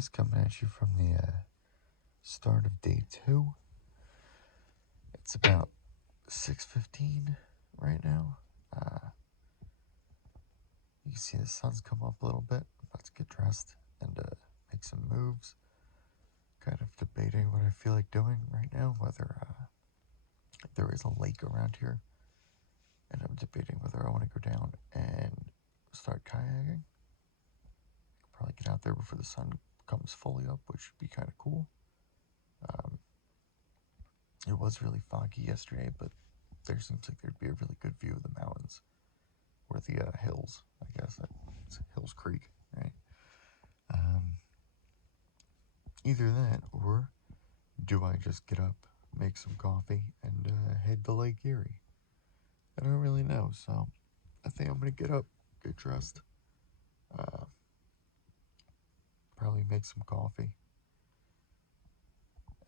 guys, coming at you from the start of day 2. It's about 6:15 right now. You can see the sun's come up a little bit. I'm about to get dressed and make some moves. Kind of debating what I feel like doing right now, whether there is a lake around here, and I'm debating whether I want to go down and start kayaking. Probably get out there before the sun comes fully up, which would be kind of cool. It was really foggy yesterday, but there seems like there'd be a really good view of the mountains, or the hills, I guess. It's Hills Creek, right? Either that, or do I just get up, make some coffee, and head to Lake Erie? I don't really know, so I think I'm gonna get up, get dressed, probably make some coffee,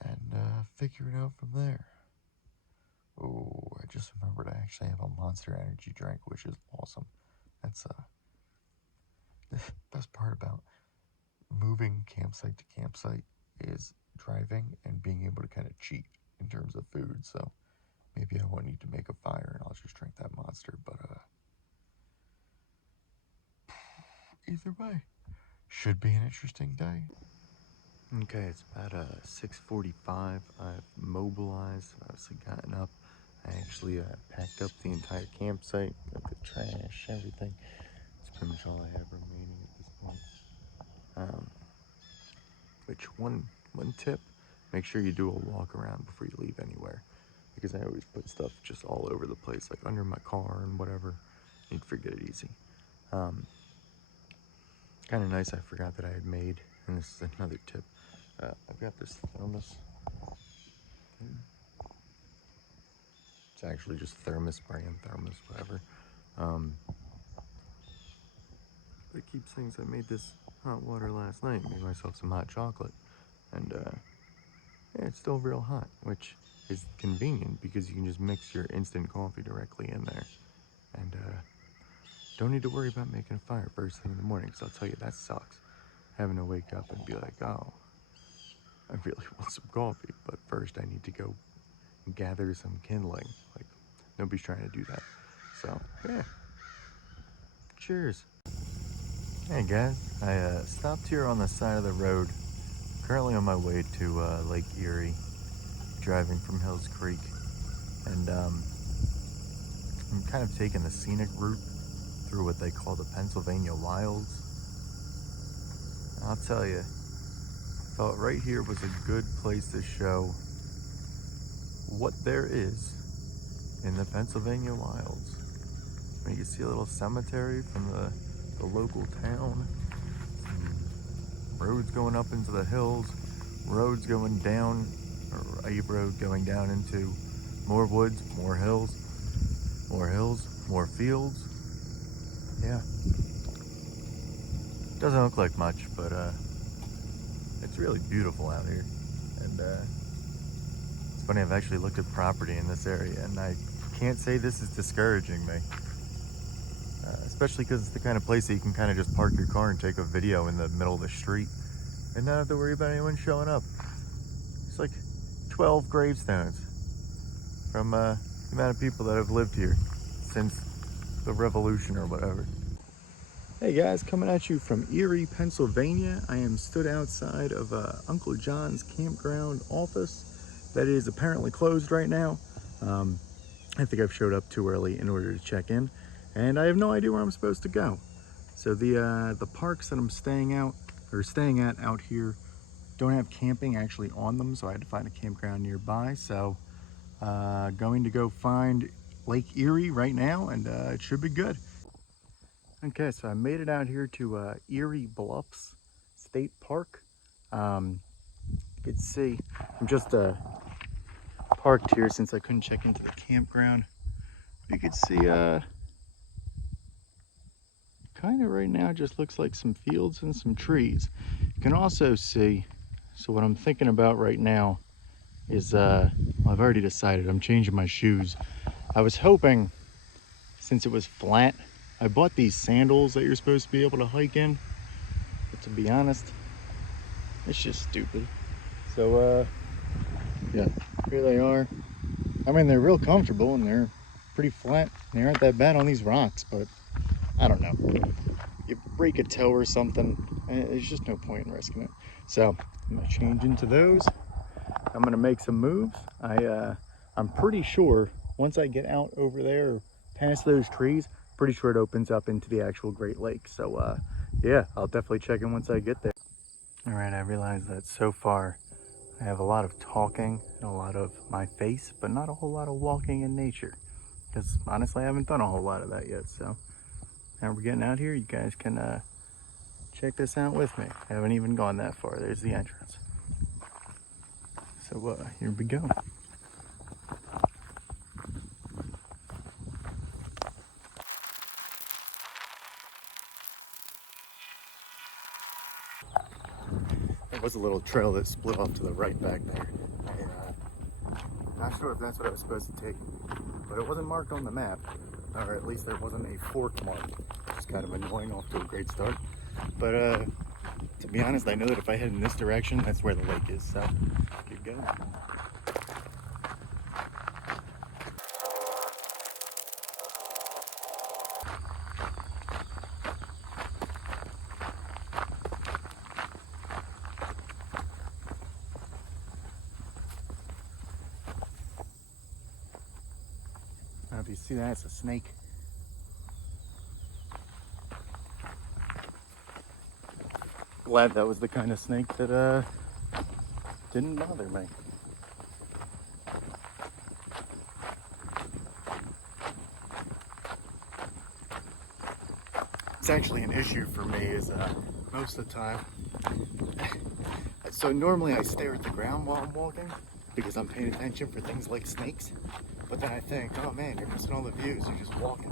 and figure it out from there. Oh, I just remembered I actually have a Monster Energy drink, which is awesome. That's the best part about moving campsite to campsite is driving and being able to kind of cheat in terms of food. So maybe I won't need to make a fire and I'll just drink that Monster. But either way, should be an interesting day. Okay, it's about 6:45. I've mobilized, obviously gotten up. I actually packed up the entire campsite, got the trash, everything. That's pretty much all I have remaining at this point. Which one tip, make sure you do a walk around before you leave anywhere, because I always put stuff just all over the place, like under my car and whatever. You'd forget it easy. Kind of nice, I forgot that I had made, and this is another tip. I've got this thermos. It's actually just thermos brand, thermos, whatever. It keeps things. I made this hot water last night, made myself some hot chocolate, and yeah, it's still real hot, which is convenient because you can just mix your instant coffee directly in there, and don't need to worry about making a fire first thing in the morning, because I'll tell you, that sucks, having to wake up and be like, oh, I really want some coffee, but first I need to go gather some kindling. Like, nobody's trying to do that. So yeah, cheers. Hey guys, I stopped here on the side of the road, currently on my way to Lake Erie, driving from Hills Creek, and I'm kind of taking the scenic route through what they call the Pennsylvania Wilds. I'll tell you, I thought right here was a good place to show what there is in the Pennsylvania Wilds. I mean, you can see a little cemetery from the local town, some roads going up into the hills, roads going down, or a road going down into more woods, more hills, more fields. Yeah, doesn't look like much, but it's really beautiful out here. And it's funny, I've actually looked at property in this area, and I can't say this is discouraging me. Especially because it's the kind of place that you can kind of just park your car and take a video in the middle of the street and not have to worry about anyone showing up. It's like 12 gravestones from the amount of people that have lived here since the Revolution or whatever. Hey guys, coming at you from Erie, Pennsylvania. I am stood outside of Uncle John's campground office that is apparently closed right now. I think I've showed up too early in order to check in, and I have no idea where I'm supposed to go. So the parks that I'm staying at out here don't have camping actually on them, so I had to find a campground nearby. So going to go find Lake Erie right now, and it should be good. Okay, so I made it out here to Erie Bluffs State Park. You can see I'm just parked here since I couldn't check into the campground. You can see kind of right now just looks like some fields and some trees. You can also see, so what I'm thinking about right now is I've already decided I'm changing my shoes. I was hoping, since it was flat, I bought these sandals that you're supposed to be able to hike in, but to be honest, It's just stupid. So, yeah, here they are. I mean, they're real comfortable and they're pretty flat. They aren't that bad on these rocks, but I don't know. You break a toe or something, there's just no point in risking it. So I'm gonna change into those. I'm gonna make some moves. I'm pretty sure once I get out over there past those trees, pretty sure it opens up into the actual Great Lake. So yeah, I'll definitely check in once I get there. All right, I realize that so far I have a lot of talking and a lot of my face, but not a whole lot of walking in nature. Because honestly, I haven't done a whole lot of that yet. So now we're getting out here. You guys can check this out with me. I haven't even gone that far. There's the entrance. So here we go. There was a little trail that split off to the right back there. I'm not sure if that's what I was supposed to take, but it wasn't marked on the map, or at least there wasn't a fork marked, which is kind of annoying off to a great start. But to be honest, I know that if I head in this direction, that's where the lake is, so keep going. Now if you see that, it's a snake. Glad that was the kind of snake that didn't bother me. It's actually an issue for me is most of the time. So normally I stare at the ground while I'm walking because I'm paying attention for things like snakes. But then I think, oh man, you're missing all the views, you're just walking.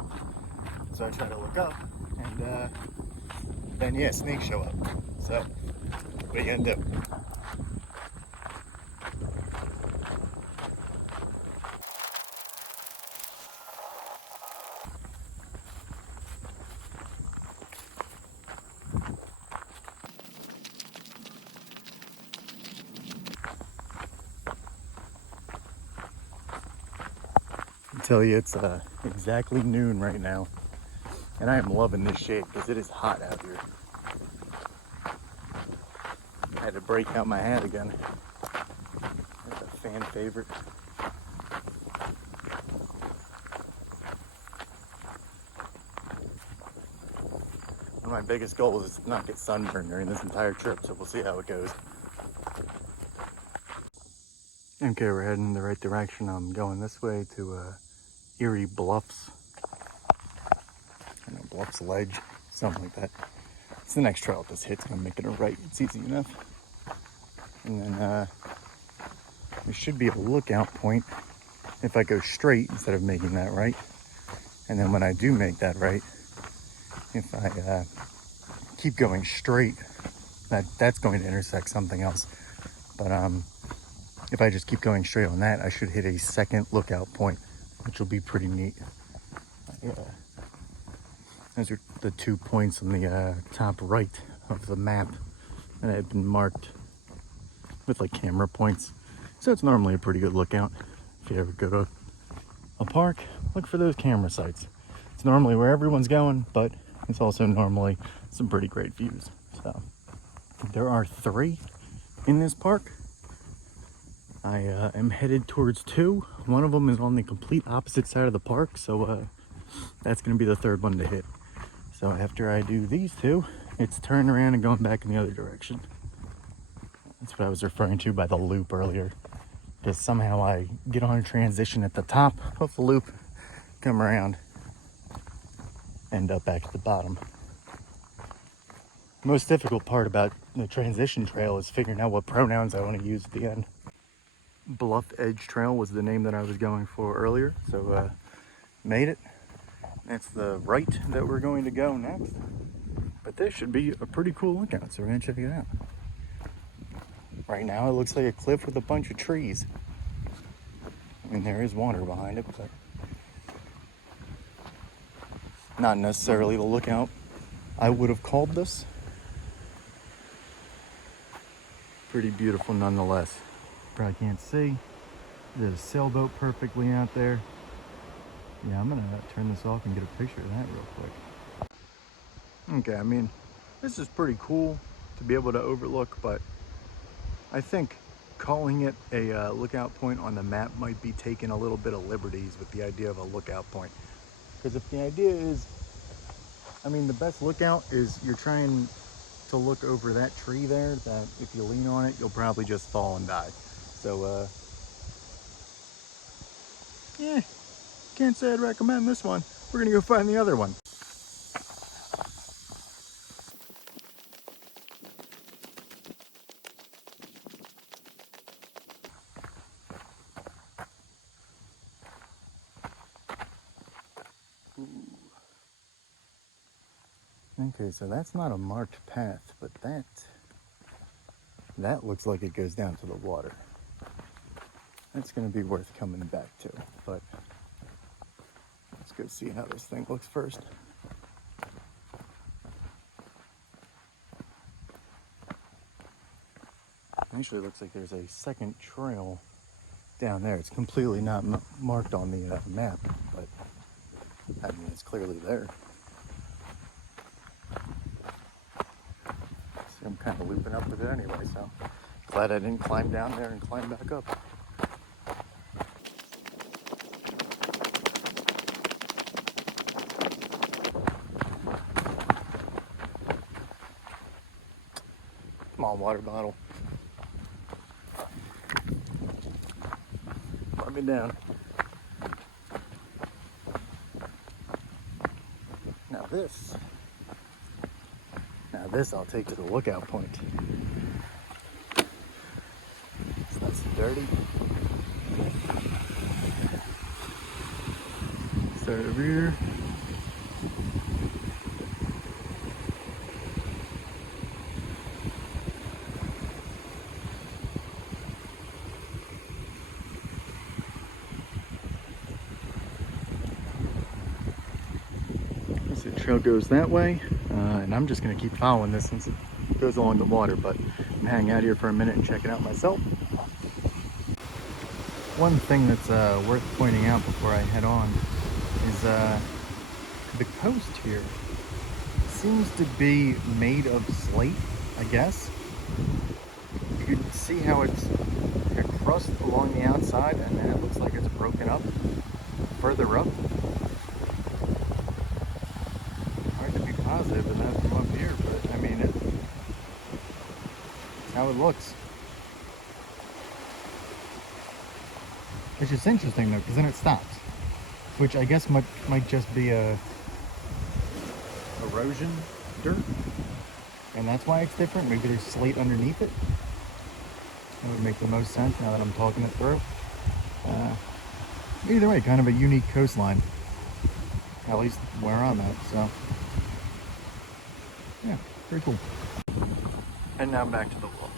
So I try to look up and then yeah, snakes show up. So what are you gonna do? I tell you, it's exactly noon right now. And I am loving this shade because it is hot out here. I had to break out my hat again. It's a fan favorite. One of my biggest goals is to not get sunburned during this entire trip, so we'll see how it goes. Okay, we're heading in the right direction. I'm going this way to Erie Bluffs. I know, Bluffs Ledge, something like that. It's the next trail this hit's gonna make it a right. It's easy enough. And then there should be a lookout point if I go straight instead of making that right. And then when I do make that right, if I keep going straight, that's going to intersect something else. But if I just keep going straight on that, I should hit a second lookout point, which will be pretty neat. Yeah. Those are the 2 points on the top right of the map that had been marked with like camera points. So it's normally a pretty good lookout. If you ever go to a park, look for those camera sites. It's normally where everyone's going, but it's also normally some pretty great views. So there are 3 in this park. I am headed towards 2. One of them is on the complete opposite side of the park, so that's going to be the 3rd one to hit. So after I do these 2, it's turning around and going back in the other direction. That's what I was referring to by the loop earlier. Because somehow I get on a transition at the top of the loop, come around, end up back at the bottom. The most difficult part about the transition trail is figuring out what pronouns I want to use at the end. Bluff Edge Trail was the name that I was going for earlier, so made it. That's the right that we're going to go next. But this should be a pretty cool lookout, so we're gonna check it out. Right now it looks like a cliff with a bunch of trees. I mean, there is water behind it, but not necessarily the lookout I would have called this. pretty beautiful nonetheless. Probably can't see. There's a sailboat perfectly out there. Yeah, I'm gonna turn this off and get a picture of that real quick. Okay, I mean, this is pretty cool to be able to overlook, but I think calling it a lookout point on the map might be taking a little bit of liberties with the idea of a lookout point. Because if the idea is, I mean, the best lookout is you're trying to look over that tree there, that if you lean on it, you'll probably just fall and die. So, yeah, can't say I'd recommend this one. We're gonna go find the other one. Okay, so that's not a marked path, but that looks like it goes down to the water. That's gonna be worth coming back to, but let's go see how this thing looks first. Actually, looks like there's a second trail down there. It's completely not marked on the map, but I mean, it's clearly there. See, I'm kind of looping up with it anyway, so glad I didn't climb down there and climb back up. Come on, water bottle. Let me down. Now this I'll take to the lookout point. It's nice and dirty. Start over here. The trail goes that way, and I'm just going to keep following this since it goes along the water, but I'm hanging out here for a minute and check it out myself. One thing that's worth pointing out before I head on is the coast here seems to be made of slate, I guess. You can see how it's a crust along the outside, and then it looks like it's broken up further up. Positive enough from up here, but I mean, it's how it looks. It's just interesting though, because then it stops, which I guess might just be a erosion dirt, and that's why it's different. Maybe there's slate underneath it. That would make the most sense now that I'm talking it through. Either way, kind of a unique coastline, at least where I'm at. So. Yeah, pretty cool. And now back to the walk.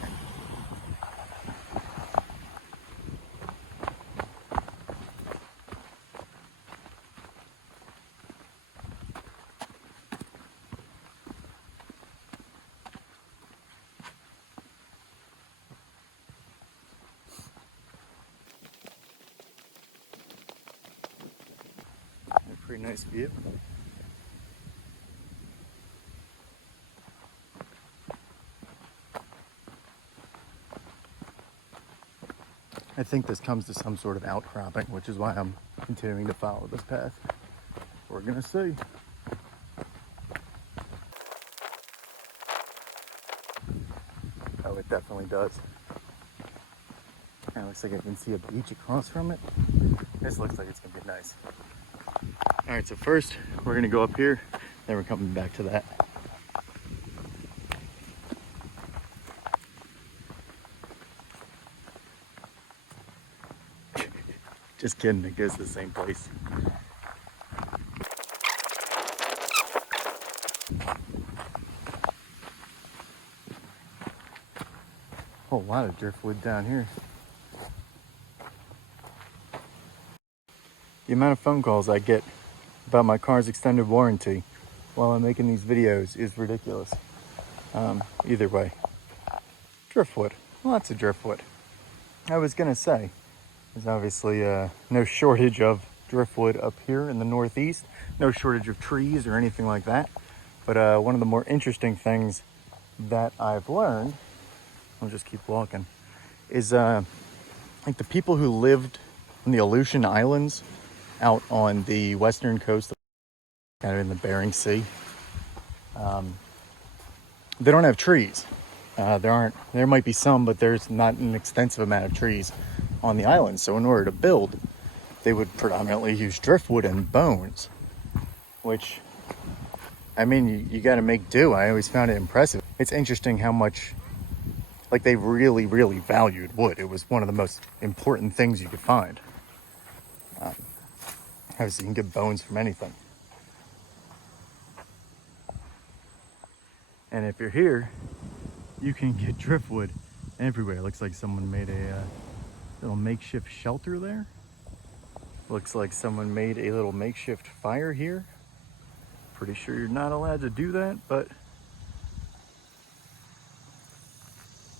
A pretty nice view. I think this comes to some sort of outcropping, which is why I'm continuing to follow this path. We're gonna see. Oh, it definitely does. And it looks like I can see a beach across from it. This looks like it's gonna be nice. All right, so first we're gonna go up here, then we're coming back to that. Just kidding, it goes to the same place. Whole lot of driftwood down here. The amount of phone calls I get about my car's extended warranty while I'm making these videos is ridiculous. Either way, driftwood. Lots of driftwood. I was gonna say, there's obviously no shortage of driftwood up here in the Northeast. No shortage of trees or anything like that. But one of the more interesting things that I've learned, I'll just keep walking, is like the people who lived in the Aleutian Islands out on the western coast, kind of in the Bering Sea. They don't have trees. There might be some, but there's not an extensive amount of trees on the island. So in order to build, they would predominantly use driftwood and bones, which, I mean, you got to make do. I always found it impressive. It's interesting how much, like, they really, really valued wood. It was one of the most important things you could find. Obviously, you can get bones from anything. And if you're here, you can get driftwood everywhere. It looks like someone made a little makeshift shelter there. Looks like someone made a little makeshift fire here. Pretty sure you're not allowed to do that, but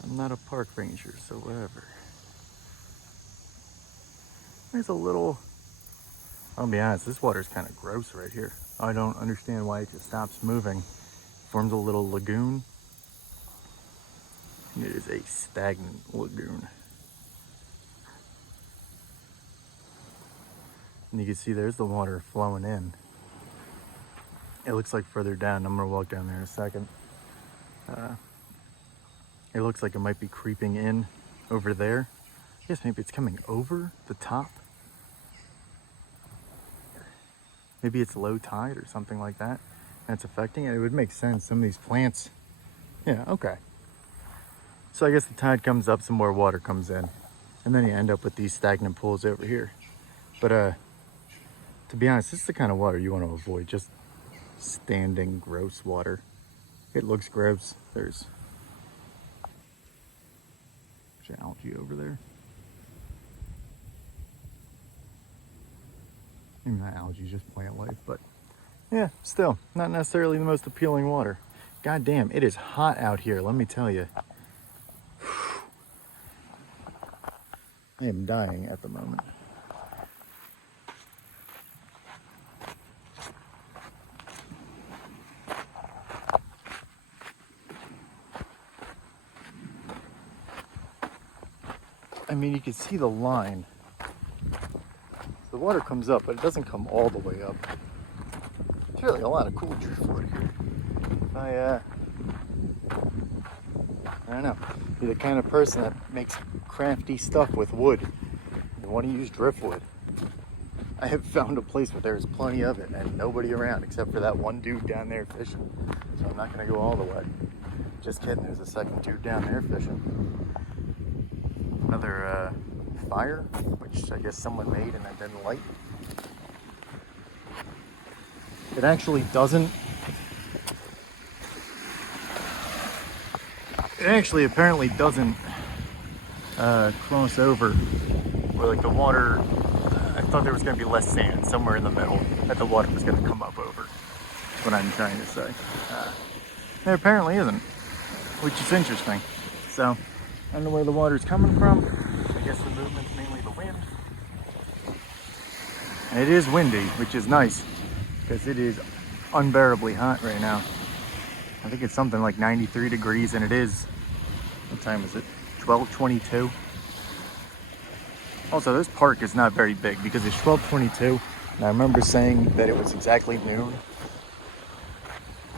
I'm not a park ranger, so whatever. There's a little, I'll be honest, this water's kind of gross right here. I don't understand why it just stops moving. Forms a little lagoon. It is a stagnant lagoon. And you can see there's the water flowing in. It looks like further down. I'm gonna walk down there in a second. It looks like it might be creeping in over there. I guess maybe it's coming over the top. Maybe it's low tide or something like that. That's affecting it. It would make sense. Some of these plants, yeah, okay. So I guess the tide comes up, some more water comes in, and then you end up with these stagnant pools over here. But to be honest, this is the kind of water you want to avoid, just standing gross water. It looks gross. There's algae over there. Maybe not algae, just plant life, but yeah, still not necessarily the most appealing water. God damn, it is hot out here, let me tell you. I am dying at the moment. I mean, you can see the line. The water comes up, but it doesn't come all the way up. There's really a lot of cool driftwood here. I don't know. You're the kind of person that makes crafty stuff with wood. You want to use driftwood. I have found a place where there's plenty of it and nobody around except for that one dude down there fishing. So I'm not going to go all the way. Just kidding, there's a second dude down there fishing. Another fire, which I guess someone made and I didn't light. It actually doesn't. It actually apparently doesn't cross over where, like, the water, I thought there was going to be less sand somewhere in the middle that the water was going to come up over. That's what I'm trying to say. There apparently isn't, which is interesting. So I don't know where the water's coming from. I guess the movement's mainly the wind. And it is windy, which is nice because it is unbearably hot right now. I think it's something like 93 degrees, and it is, what time is it? 12:22. Also, this park is not very big because it's 12:22, and I remember saying that it was exactly noon.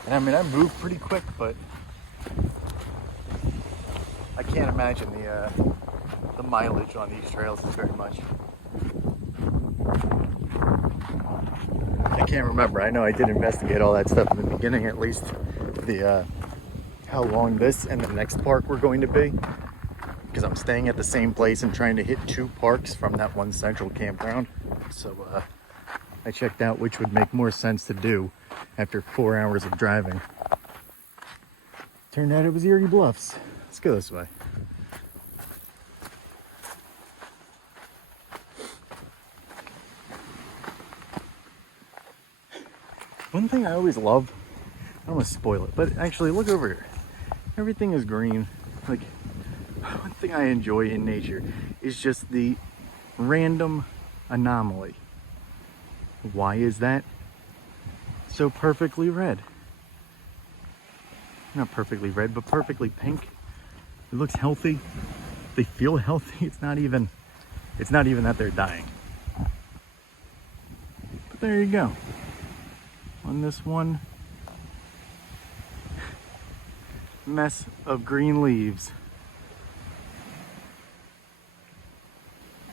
And I mean, I moved pretty quick, but I can't imagine the mileage on these trails is very much. I can't remember. I know I did investigate all that stuff in the beginning, at least. How long this and the next park were going to be, because I'm staying at the same place and trying to hit 2 parks from that one central campground. So I checked out which would make more sense to do after 4 hours of driving. Turned out it was Erie Bluffs. Let's go this way. One thing I always love, I don't want to spoil it, but actually look over here. Everything is green. Like, one thing I enjoy in nature is just the random anomaly. Why is that so perfectly red? Not perfectly red, but perfectly pink. It looks healthy. They feel healthy. It's not even that they're dying. But there you go. On this one mess of green leaves.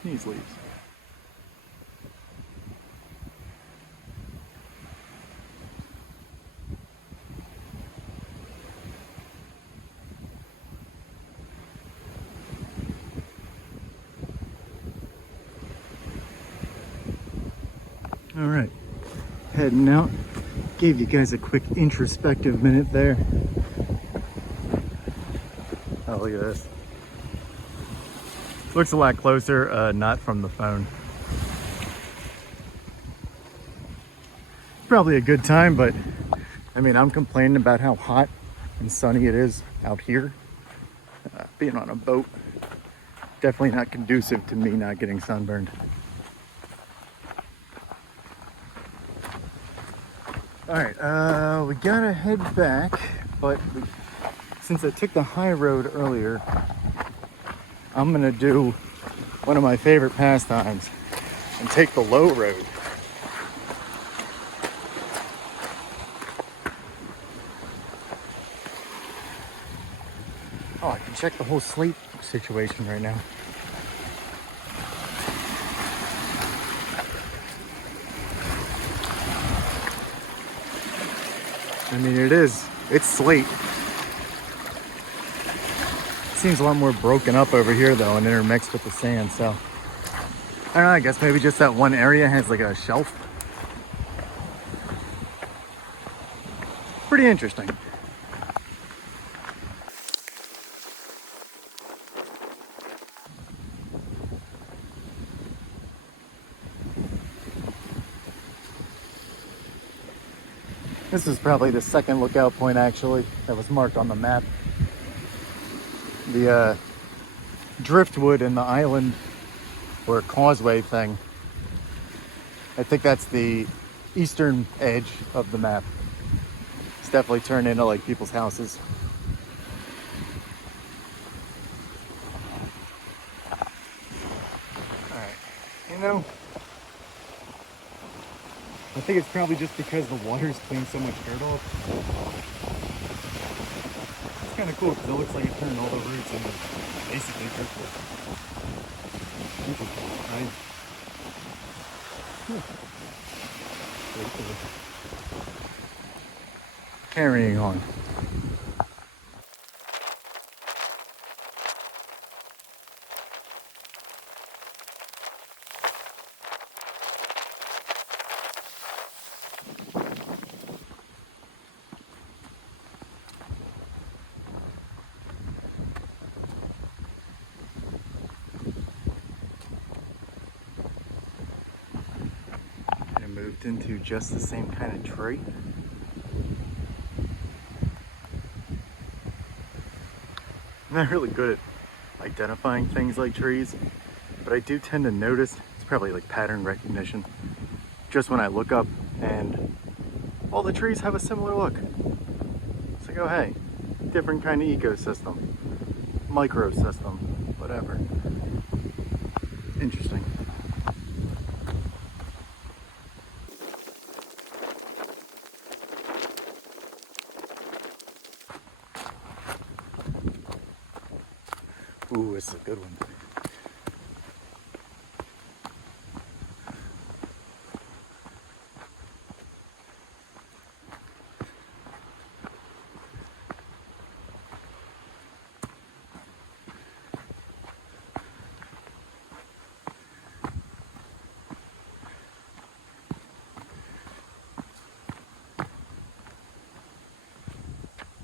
These leaves. All right, heading out. Gave you guys a quick introspective minute there. Oh, look at this. Looks a lot closer, not from the phone. Probably a good time, but I mean, I'm complaining about how hot and sunny it is out here. Being on a boat, definitely not conducive to me not getting sunburned. All right, we gotta head back, but since I took the high road earlier, I'm gonna do one of my favorite pastimes and take the low road. Oh, I can check the whole slate situation right now. I mean, it's slate. Seems a lot more broken up over here though and intermixed with the sand, so I don't know, I guess maybe just that one area has like a shelf. Pretty interesting. This is probably the second lookout point actually that was marked on the map. The driftwood in the island or causeway thing. I think that's the eastern edge of the map. It's definitely turned into like people's houses. All right, you know, I think it's probably just because the water's cleaned so much dirt off. It's kind of cool because it looks like it turned all the roots into basically driftwood. Interesting, right? Very cool. Carrying on. Moved into just the same kind of tree. I'm not really good at identifying things like trees, but I do tend to notice, it's probably like pattern recognition, just when I look up and all the trees have a similar look. It's like, oh hey, different kind of ecosystem, microsystem, whatever. Interesting. Ooh, this is a good one.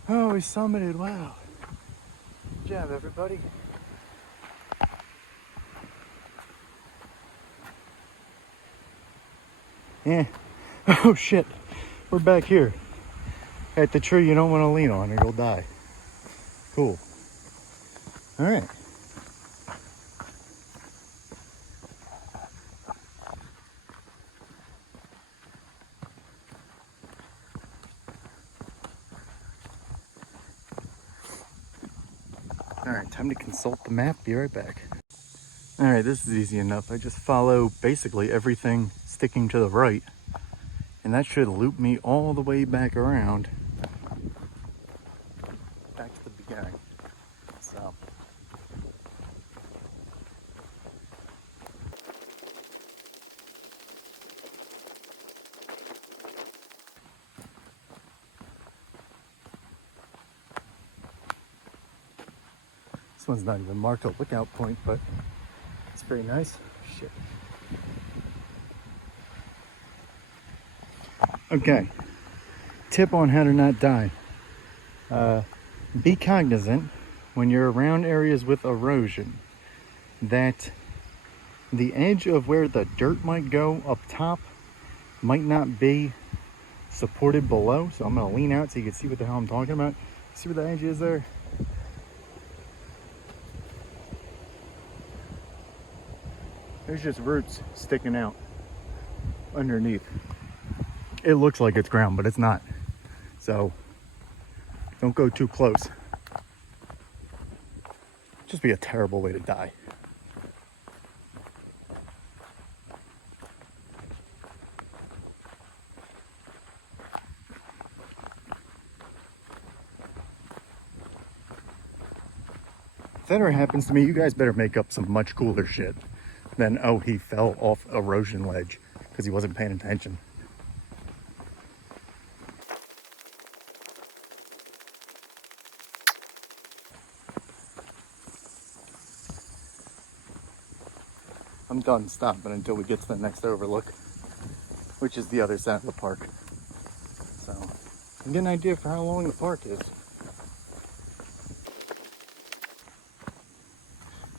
Oh, we summited, wow. Good job, everybody. Yeah. Oh shit. We're back here. At the tree you don't want to lean on or you'll die. Cool. Alright. All right, time to consult the map. Be right back. All right, this is easy enough. I just follow basically everything sticking to the right, and that should loop me all the way back around, back to the beginning. So. This one's not even marked a lookout point, but it's pretty nice. Shit. Okay, tip on how to not die. Be cognizant when you're around areas with erosion that the edge of where the dirt might go up top might not be supported below. So I'm gonna lean out so you can see what the hell I'm talking about. See where the edge is there? There's just roots sticking out underneath. It looks like it's ground, but it's not. So don't go too close. Just be a terrible way to die. If that ever happens to me, you guys better make up some much cooler shit than, oh, he fell off erosion ledge because he wasn't paying attention. I'm done stopping until we get to the next overlook, which is the other side of the park. So, you get an idea for how long the park is.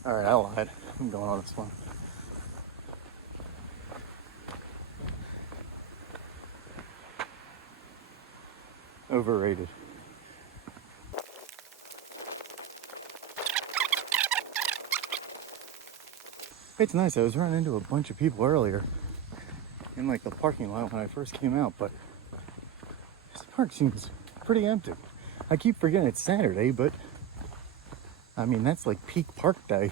Alright, I lied. I'm going on this one. Overrated. It's nice. I was running into a bunch of people earlier in like the parking lot when I first came out, but this park seems pretty empty. I keep forgetting it's Saturday, but I mean, that's like peak park day.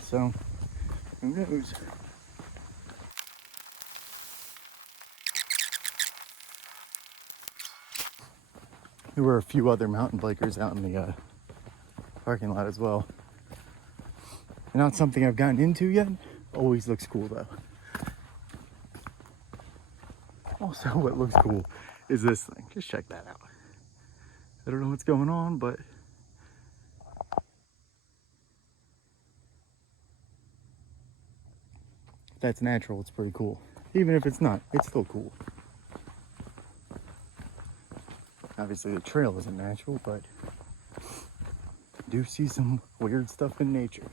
So, who knows? There were a few other mountain bikers out in the parking lot as well. Not something I've gotten into yet. Always looks cool though. Also, what looks cool is this thing. Just check that out. I don't know what's going on, but if that's natural, it's pretty cool. Even if it's not, it's still cool. Obviously the trail isn't natural, but I do see some weird stuff in nature.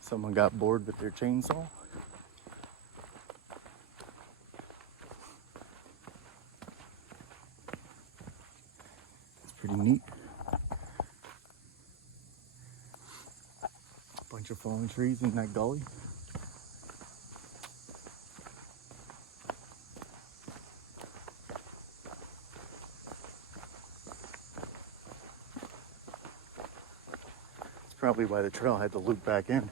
Someone got bored with their chainsaw. It's pretty neat. A bunch of fallen trees in that gully. It's probably why the trail had to loop back in.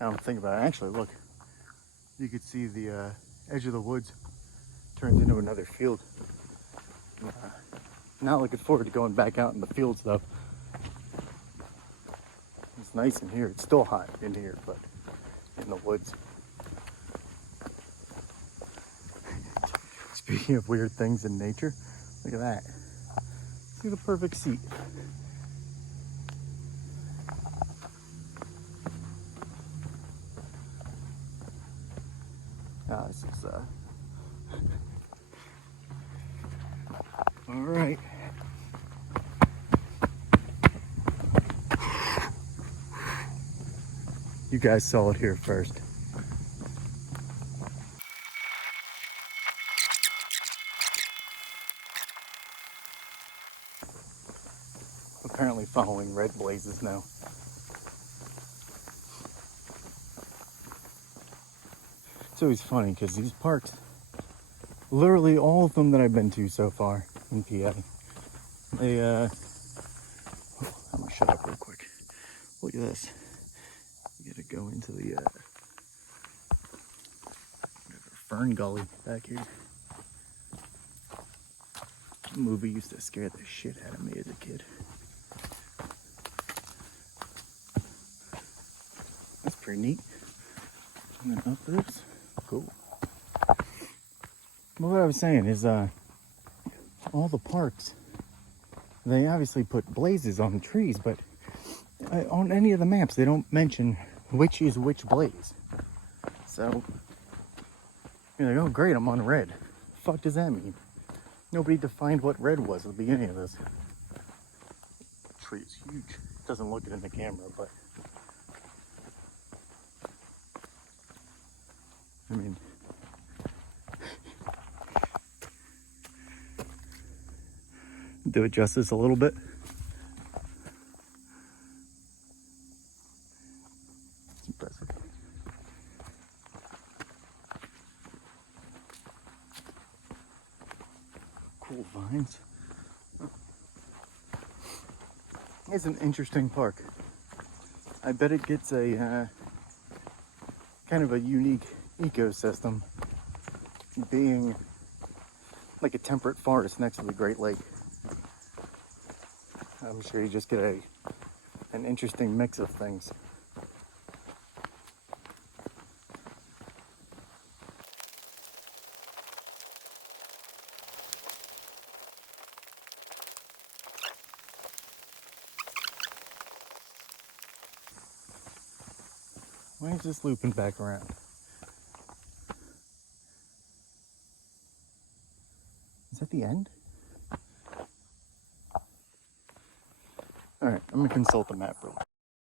I don't think about it. Actually, look, you could see the edge of the woods turns into another field. Not looking forward to going back out in the fields though. It's nice in here. It's still hot in here, but in the woods. Speaking of weird things in nature, look at that. See the perfect seat. This is all right. You guys saw it here first. Apparently following red blazes now. It's always funny because these parks, literally all of them that I've been to so far in PA, they, I'm gonna shut up real quick. Look at this. You gotta go into the fern gully back here. The movie used to scare the shit out of me as a kid. That's pretty neat. And then up this. Cool. Well, what I was saying is, all the parks, they obviously put blazes on the trees, but on any of the maps, they don't mention which is which blaze. So, you're like, oh great, I'm on red. The fuck does that mean? Nobody defined what red was at the beginning of this. The tree is huge. It doesn't look it in the camera, but I mean, do it justice a little bit. It's impressive. Cool vines. It's an interesting park. I bet it gets a kind of a unique ecosystem, being like a temperate forest next to the Great Lake. I'm sure you just get an interesting mix of things. Why is this looping back around? Is that the end? All right, I'm gonna consult the map real quick.